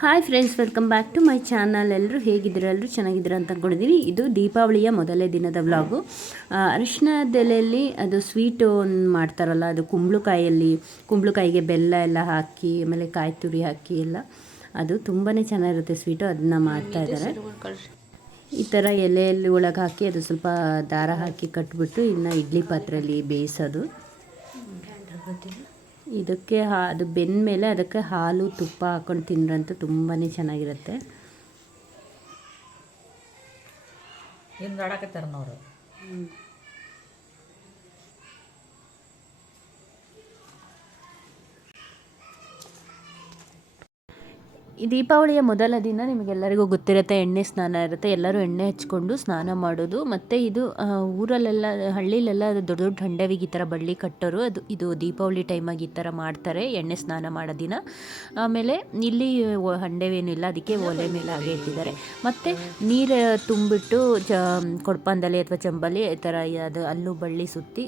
Hi friends welcome back to my channel ಎಲ್ಲರೂ ಹೇಗಿದ್ದೀರ ಎಲ್ಲರೂ ಚೆನ್ನಾಗಿದ್ದೀರ ಅಂತ ಅಂದ್ಕೊಂಡಿದ್ದೀನಿ ಇದು ದೀಪಾವಳಿಯ ಮೊದಲೇ ದಿನದ ವ್ಲಾಗು ಅರಿಶಿಣದೆಲೆಯಲ್ಲಿ ಅದು ಸ್ವೀಟು ಮಾಡ್ತಾರಲ್ಲ ಅದು ಕುಂಬಳಕಾಯಲ್ಲಿ ಕುಂಬಳಕಾಯಿಗೆ ಬೆಲ್ಲ ಎಲ್ಲ ಹಾಕಿ ಆಮೇಲೆ ಕಾಯಿ ತುರಿ ಹಾಕಿ ಎಲ್ಲ ಅದು ತುಂಬಾ ಚೆನ್ನಾಗಿರುತ್ತೆ ಸ್ವೀಟು ಅದನ್ನ ಮಾಡ್ತಾ ಇದ್ದಾರೆ ಈ ಥರ ಎಲೆಯಲ್ಲಿ ಒಳಗೆ ಹಾಕಿ ಅದು ಸ್ವಲ್ಪ ದಾರ ಹಾಕಿ ಕಟ್ಬಿಟ್ಟು ಇನ್ನು ಇಡ್ಲಿ ಪಾತ್ರೆಯಲ್ಲಿ ಬೇಯಿಸೋದು ಇದಕ್ಕೆ ಹಾ ಅದು ಬೆಂದ ಮೇಲೆ ಅದಕ್ಕೆ ಹಾಲು ತುಪ್ಪ ಹಾಕೊಂಡು ತಿಂದ್ರಂತೂ ತುಂಬಾ ಚೆನ್ನಾಗಿರುತ್ತೆ. ಹಿಂದೆ ಆಡಕತ್ತಾರ ನೋಡು. ದೀಪಾವಳಿಯ ಮೊದಲ ದಿನ ನಿಮಗೆಲ್ಲರಿಗೂ ಗೊತ್ತಿರುತ್ತೆ, ಎಣ್ಣೆ ಸ್ನಾನ ಇರುತ್ತೆ, ಎಲ್ಲರೂ ಎಣ್ಣೆ ಹಚ್ಕೊಂಡು ಸ್ನಾನ ಮಾಡೋದು. ಮತ್ತು ಇದು ಊರಲ್ಲೆಲ್ಲ, ಹಳ್ಳಿಲೆಲ್ಲ ದೊಡ್ಡ ದೊಡ್ಡ ಹಂಡವಿಗೆ ಈ ಥರ ಬಳ್ಳಿ ಕಟ್ಟೋರು. ಅದು, ಇದು ದೀಪಾವಳಿ ಟೈಮಾಗಿ ಈ ಥರ ಮಾಡ್ತಾರೆ, ಎಣ್ಣೆ ಸ್ನಾನ ಮಾಡೋ ದಿನ. ಆಮೇಲೆ ಇಲ್ಲಿ ಹಂಡೆವೇನಿಲ್ಲ ಅದಕ್ಕೆ ಒಲೆ ಮೇಲೆ ಹಾಗೆ ಇಟ್ಟಿದ್ದಾರೆ. ಮತ್ತು ನೀರು ತುಂಬಿಟ್ಟು, ಚ, ಕೊಡ್ಪಂದಲ್ಲಿ ಅಥವಾ ಚಂಬಲಿ ಈ ಥರ, ಅದು ಅಲ್ಲೂ ಬಳ್ಳಿ ಸುತ್ತಿ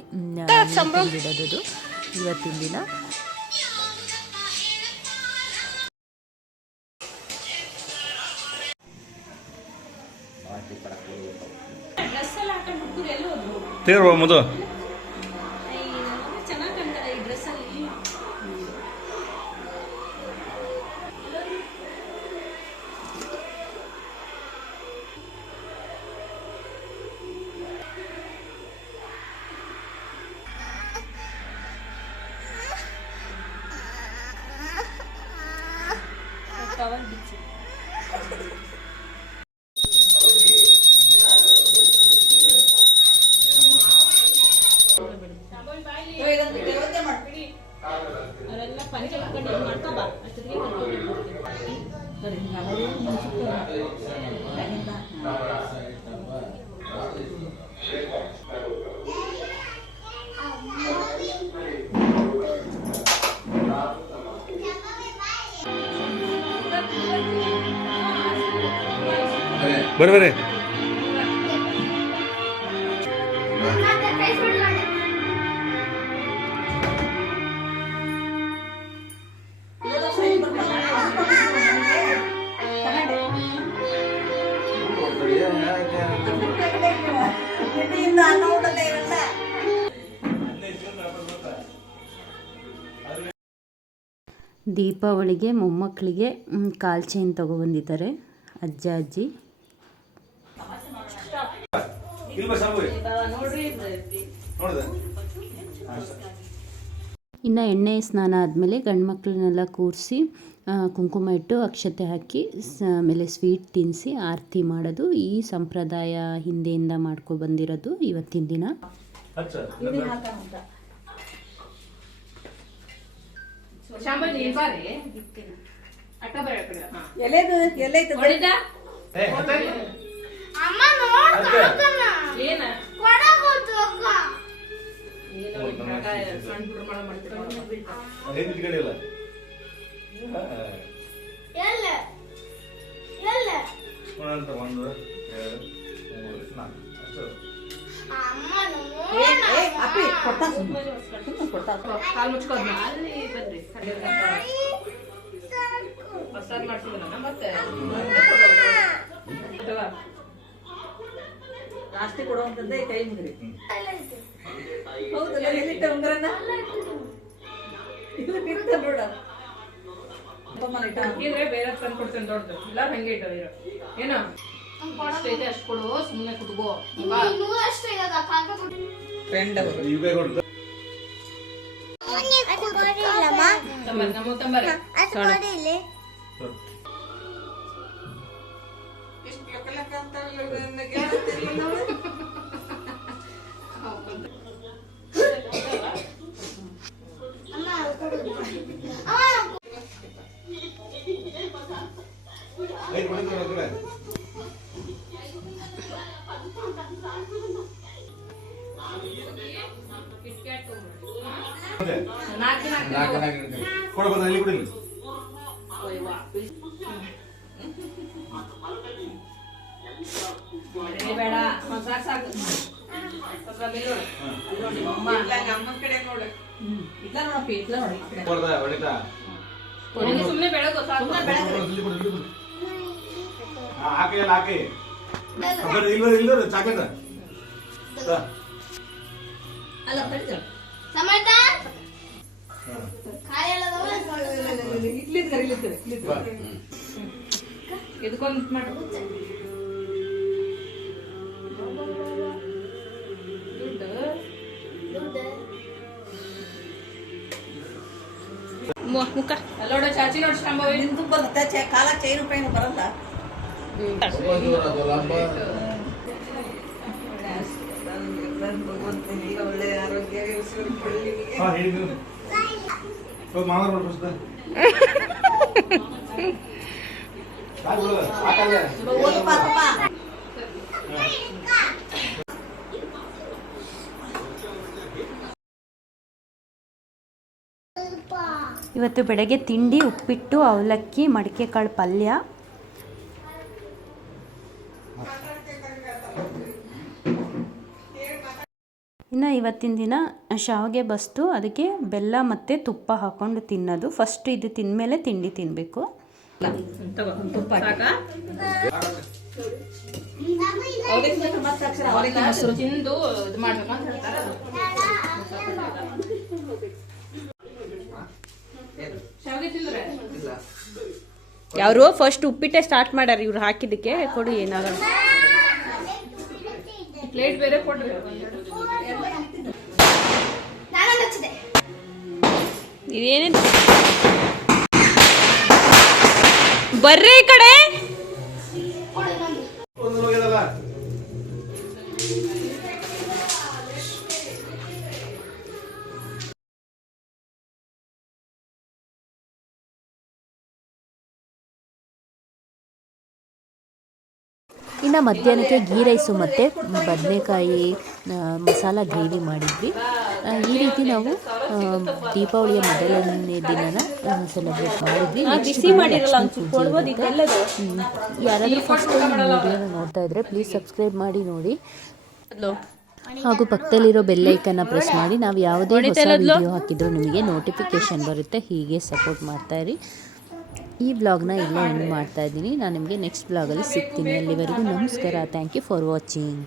ಇಡೋದು ಇವತ್ತಿನ ದಿನ. ತೇರುವ ಮದು ಬರ್ರಿ ಬರ್ರಿ ದೀಪಾವಳಿಗೆ ಮೊಮ್ಮಕ್ಕಳಿಗೆ ಕಾಲ್ ಚೈನ್ ತಗೊಬಂದಿದ್ದಾರೆ. ಅಜ್ಜ ಅಜ್ಜಿ. ಇನ್ನು ಎಣ್ಣೆ ಸ್ನಾನ ಆದಮೇಲೆ ಗಂಡು ಮಕ್ಕಳನ್ನೆಲ್ಲ ಕೂರಿಸಿ ಕುಂಕುಮ ಇಟ್ಟು ಅಕ್ಷತೆ ಹಾಕಿ ಸ ಆಮೇಲೆ ಸ್ವೀಟ್ ತಿನ್ನಿಸಿ ಆರತಿ ಮಾಡೋದು ಈ ಸಂಪ್ರದಾಯ ಹಿಂದೆಯಿಂದ ಮಾಡ್ಕೊ ಬಂದಿರೋದು ಇವತ್ತಿನ ದಿನ. ಹಚ್ಚ ಎಲೆದು ಎಲ್ಲೈತೆ ಏ ಹತ್ತೆ. ಅಮ್ಮ ನೋಡ್ ಹತ್ತೆ. ಕೊಡಬಹುದು ಅಕ್ಕ ಅದೇನ್ ಇಟ್ಕೊಂಡಿಲ್ಲ ಎಲ್ಲ ಎಲ್ಲ ಅಂತ ಒಂದು ಎರಡು ಮೂರು ನಾಲ್ಕು ಅಷ್ಟು ಅಮ್ಮ ಏ, ಏ, ಅಪ್ಪಿ ಕೊಡ್ತಾ ಸುಮ್ಮನೆ ಸುಮ್ಮನೆ ಕೊಡ್ತಾ ಜಾಸ್ತಿ ಕೊಡುವಂತದ್ದೇ ಕೈ ಹೌದು ಹೌದಲ್ಲ ಎಲ್ಲಿಟ್ಟ ಇಲ್ಲಿ ಬಿತ್ತ ನೋಡ. ಇಟ್ಟ. ಇದ್ರೆ ಬೇರೆ ತಂದು ಕೊಡ್ತೇನೆ ದೊಡ್ಡದು. ಇಲ್ಲ ಹಂಗೆ ಇಟ್ಟದಿರೋ ಏನೋ? ಅಷ್ಟೈತೆ ಅಷ್ಟು ಕೊಡು ಸುಮ್ಮನೆ ಕುಟ್ಕೋ ಫ್ರೆಂಡ್ ಅವರು. ನಾಲ್ಕು ನಾಲ್ಕು ನಾಲ್ಕು ನಾಲ್ಕು ಕೊಡು ಬರ್ತಾ ಇಲ್ಲಿ ಕೊಡಿ. ಬೇಡ ಸಾಕು ಸಾಕು ಕೊಡು. ಹಾ, ಹಾಕಿ ಹಾಕಿ. ಬರ್ರಿ, ಇಲ್ಲಿ ಇಲ್ಲಿ ಬರ್ರಿ, ಅಲ್ಲ ಸಮರ್ಥ? ಹಾ. ಎದ್ಕೊಂಡ್ ಮಾಡು ದುಡ್ಡು ಮುಖ. ಅಲ್ಲೋಡ ಚಾಚಿ ನೋಡ್ಸ್ಕೊಂಬವಿ ನಿಂದು ಬರುತ್ತೆ ಚೆ ಕಾಲ ಚೈನ್ ರೂಪಾಯಿನೂ ಬರಲ್ಲ. ಭಗವಂತನಿಗೆ ಒಳ್ಳೆ ಆರೋಗ್ಯ ಇವತ್ತು ಬೆಳಗ್ಗೆ ತಿಂಡಿ ಉಪ್ಪಿಟ್ಟು ಅವಲಕ್ಕಿ ಮಡಿಕೆ ಕಾಳು ಪಲ್ಯ. ಇನ್ನು ಇವತ್ತಿನ ದಿನ ಶಾವಿಗೆ ಬಸ್ತು, ಅದಕ್ಕೆ ಬೆಲ್ಲ ಮತ್ತು ತುಪ್ಪ ಹಾಕ್ಕೊಂಡು ತಿನ್ನೋದು. ಫಸ್ಟ್ ಇದು ತಿಂದಮೇಲೆ ತಿಂಡಿ ತಿನ್ನಬೇಕು ಯಾರು ಫಸ್ಟ್ ಉಪ್ಪಿಟ್ಟೆ ಸ್ಟಾರ್ಟ್ ಮಾಡ್ಯಾರ ಇವ್ರು ಹಾಕಿದ್ದಕ್ಕೆ. ಕೊಡು ಏನಾಗಲ್ಲ. ಪ್ಲೇಟ್ ಬೇರೆ ಕೊಡ್ರಿ. ಬರ್ರಿ ಈ ಕೊಡು. ಇನ್ನು ಮಧ್ಯಾಹ್ನಕ್ಕೆ ಗೀ ರೈಸು ಮತ್ತು ಬದನೆಕಾಯಿ ಮಸಾಲ ಗ್ರೇವಿ ಮಾಡಿದ್ವಿ. ಈ ರೀತಿ ನಾವು ದೀಪಾವಳಿಯ ಮೊದಲನೇ ದಿನನ ಸೆಲೆಬ್ರೇಟ್ ಮಾಡಿದ್ವಿ. ಯಾರಾದರೂ ಫಸ್ಟ್ ಟೈಮ್ ವಿಡಿಯೋನ ನೋಡ್ತಾ ಇದ್ರೆ ಪ್ಲೀಸ್ ಸಬ್ಸ್ಕ್ರೈಬ್ ಮಾಡಿ ನೋಡಿ. ಹಾಗೂ ಪಕ್ಕದಲ್ಲಿರೋ ಬೆಲ್ಲೈಕನ್ನ ಪ್ರೆಸ್ ಮಾಡಿ. ನಾವು ಯಾವುದೇ ಹೊಸ ವಿಡಿಯೋ ಹಾಕಿದ್ರು ನಿಮಗೆ ನೋಟಿಫಿಕೇಶನ್ ಬರುತ್ತೆ. ಹೀಗೆ ಸಪೋರ್ಟ್ ಮಾಡ್ತಾ ಇರಿ. ಈ ಬ್ಲಾಗ್ನ ಇಲ್ಲೇ ಎಂಡ್ ಮಾಡ್ತಾ ಇದ್ದೀನಿ. ನಾನು ನಿಮಗೆ ನೆಕ್ಸ್ಟ್ ಬ್ಲಾಗಲ್ಲಿ ಸಿಗ್ತೀನಿ. ಅಲ್ಲಿವರೆಗೂ ನಮಸ್ಕಾರ. Thank you for watching